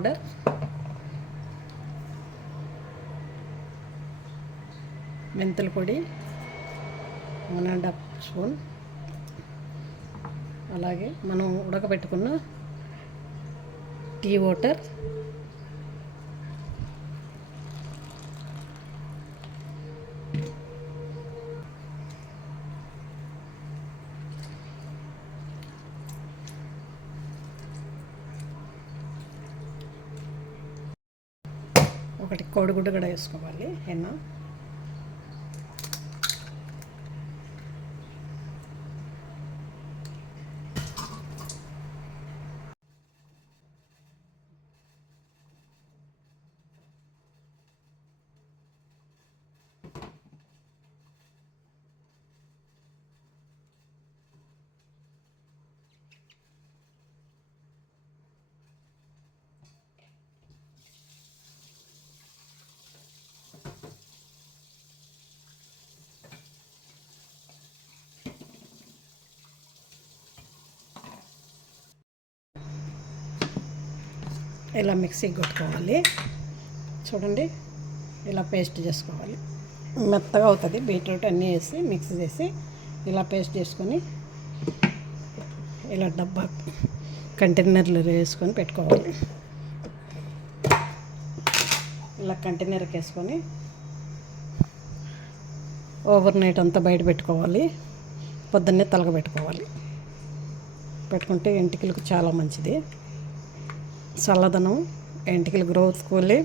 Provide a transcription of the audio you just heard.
Powder మెంతుల పొడి one and half spoon అలాగే మనం ఉడకబెట్టుకున్న టీ వాటర్ ఒకటి కోడిగుడ్డు కూడా వేసుకోవాలి. ఎన్నో? ఇలా మిక్సీ కొట్టుకోవాలి. చూడండి ఇలా పేస్ట్ చేసుకోవాలి. మెత్తగా అవుతుంది. బీట్రూట్ అన్నీ వేసి మిక్స్ చేసి ఇలా పేస్ట్ చేసుకొని ఇలా డబ్బా కంటైనర్లు వేసుకొని పెట్టుకోవాలి. ఇలా కంటైనర్కి వేసుకొని ఓవర్ నైట్ అంతా బయట పెట్టుకోవాలి. పొద్దున్నే తలగబెట్టుకోవాలి. పెట్టుకుంటే ఎంటికలకు చాలా మంచిది. చల్లదనం ఎంటికల గ్రోత్ కూలి